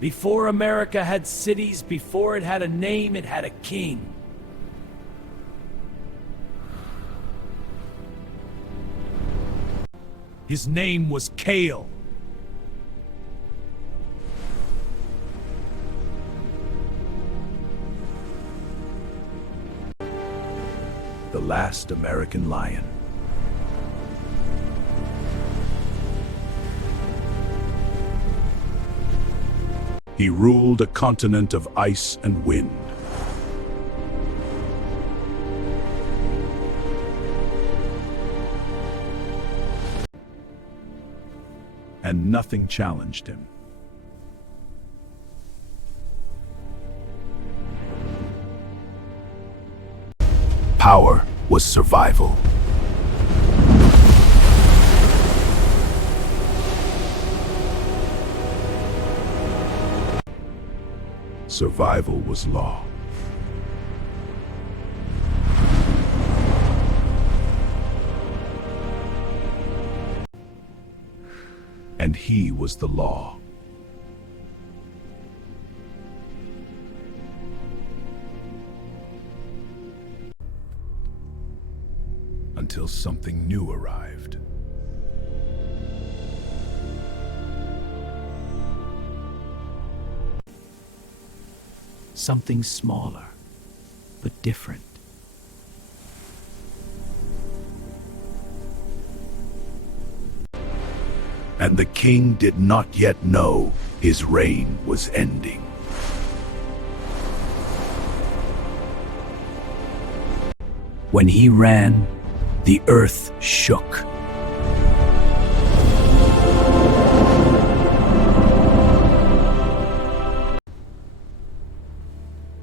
Before America had cities, before it had a name, it had a king. His name was Kael. The last American lion. He ruled a continent of ice and wind. And nothing challenged him. Power was survival. Survival was law. And he was the law. Until something new arrived. Something smaller, but different. And the king did not yet know his reign was ending. When he ran, the earth shook.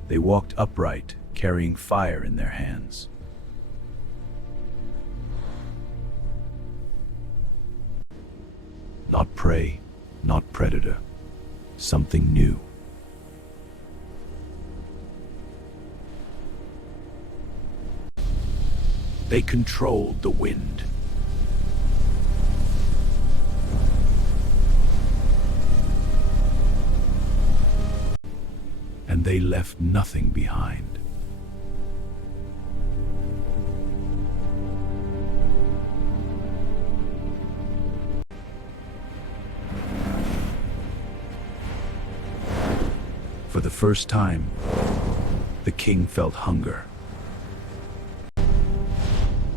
They walked upright, carrying fire in their hands. Not prey, not predator. Something new. They controlled the wind. And they left nothing behind. For the first time, the king felt hunger.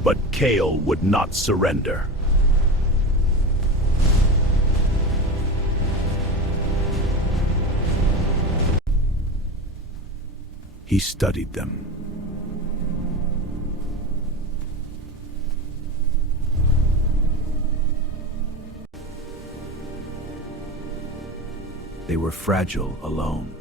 But Kael would not surrender. He studied them. They were fragile alone.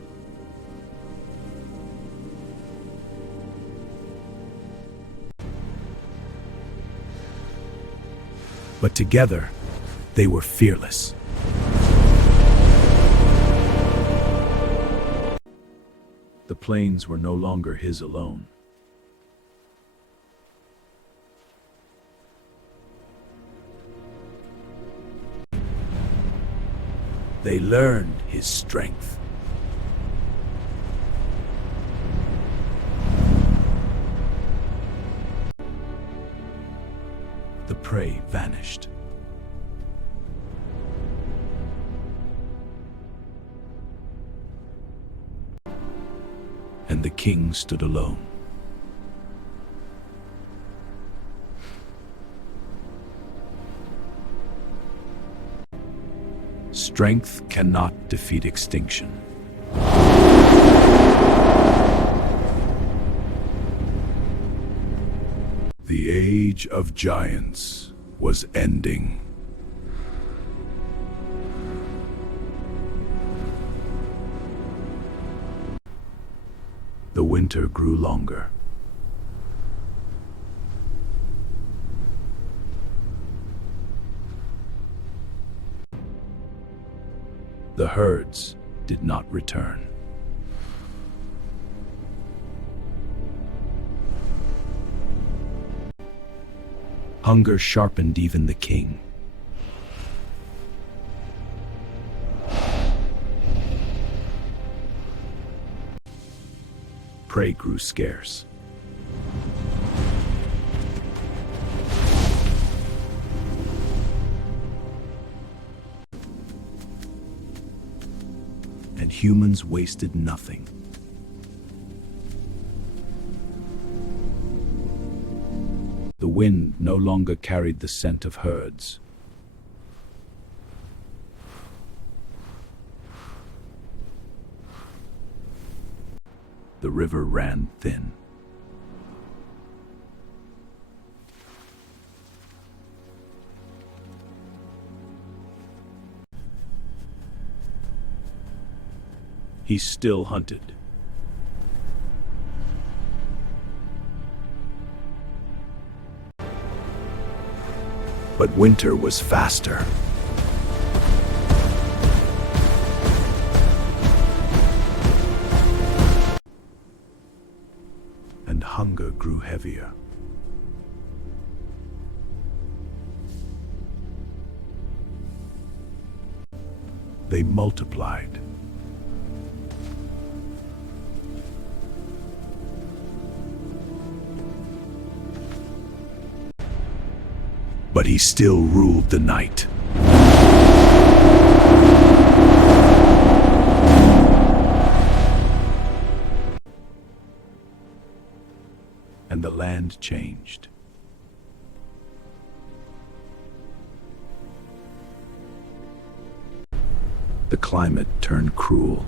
But together, they were fearless. The plains were no longer his alone. They learned his strength. The prey vanished. And the king stood alone. Strength cannot defeat extinction. The age of giants was ending. The winter grew longer. The herds did not return. Hunger sharpened even the king. prey grew scarce. And humans wasted nothing. The wind no longer carried the scent of herds. The river ran thin. He still hunted. But winter was faster. And hunger grew heavier. They multiplied. But he still ruled the night. And the land changed. The climate turned cruel.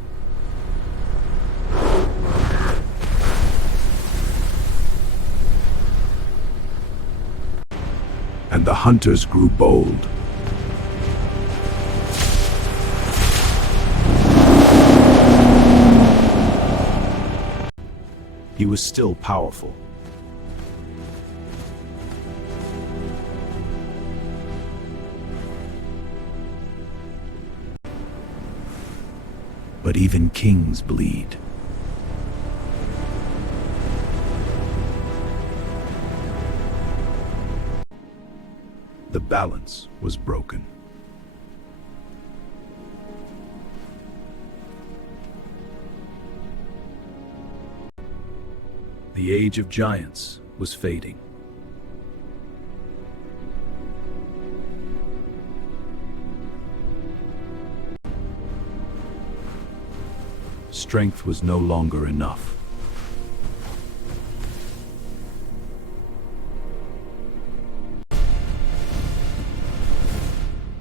And the hunters grew bold. He was still powerful. But even kings bleed. The balance was broken. The age of giants was fading. Strength was no longer enough.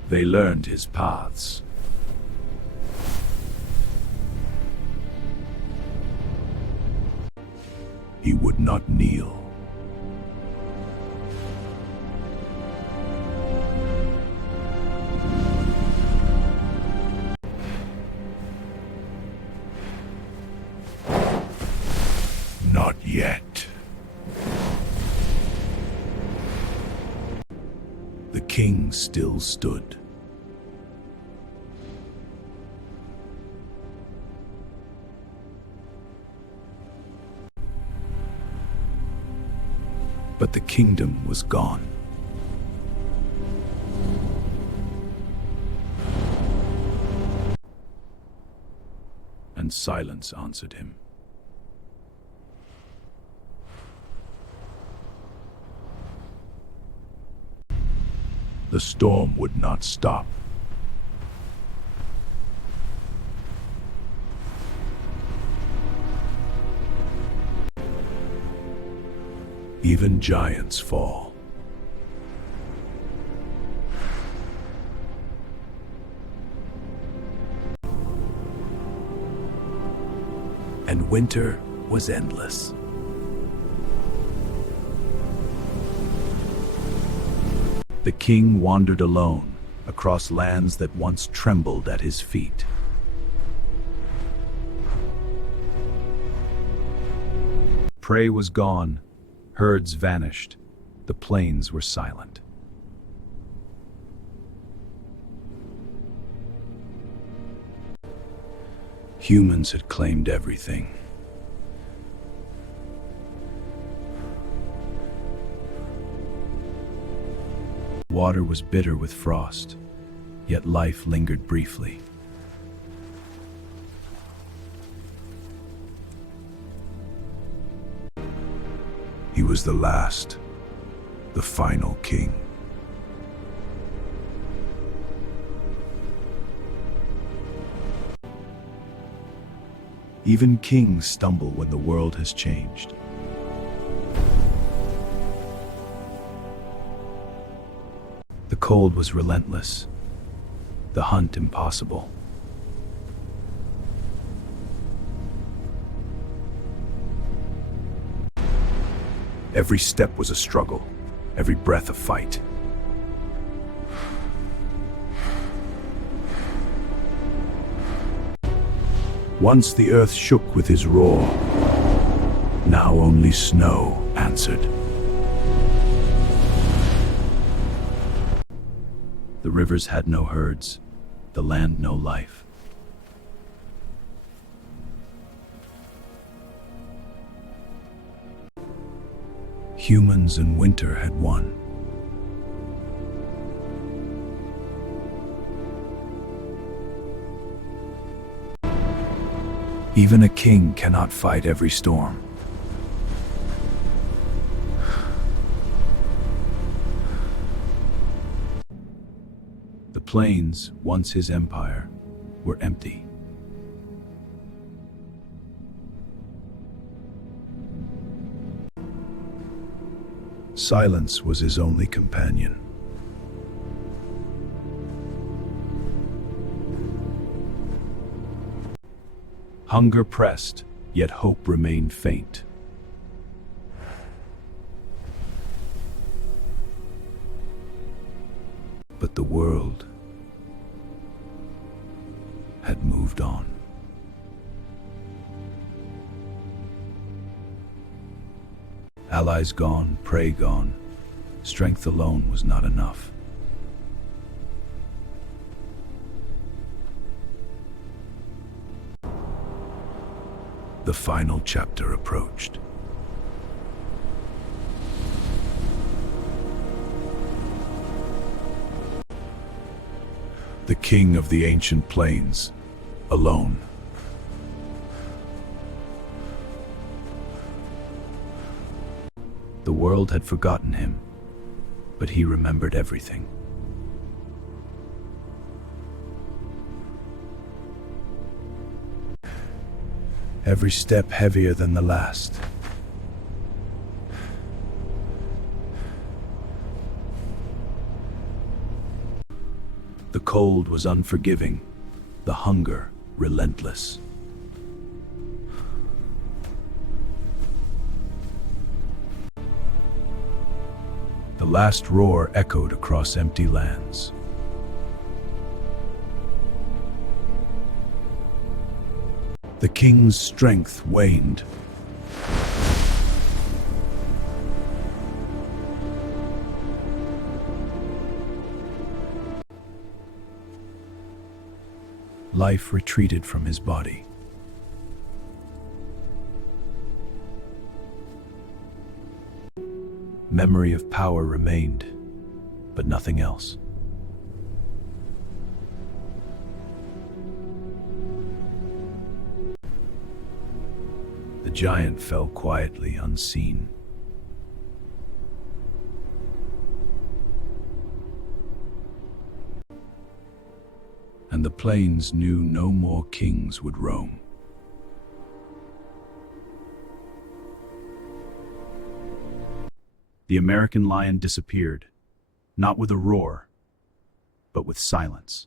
They learned his paths. He would not kneel. Not yet. The king still stood. But the kingdom was gone. And silence answered him. The storm would not stop. Even giants fall. And winter was endless. The king wandered alone across lands that once trembled at his feet. Prey was gone. Herds vanished. The plains were silent. Humans had claimed everything. Water was bitter with frost, yet life lingered briefly. was the last, the final king. Even kings stumble when the world has changed. The cold was relentless, the hunt impossible. Every step was a struggle, every breath a fight. Once the earth shook with his roar, now only snow answered. The rivers had no herds, the land no life. Humans and winter had won. Even a king cannot fight every storm. The plains, once his empire, were empty. Silence was his only companion. Hunger pressed, yet hope remained faint. But the world had moved on. Allies gone, prey gone, strength alone was not enough. The final chapter approached. The king of the ancient plains, alone. The world had forgotten him, but he remembered everything. Every step heavier than the last. The cold was unforgiving, the hunger relentless. The last roar echoed across empty lands. The king's strength waned. Life retreated from his body. Memory of power remained, but nothing else. The giant fell quietly, unseen. And the plains knew no more kings would roam. The American lion disappeared, not with a roar, but with silence.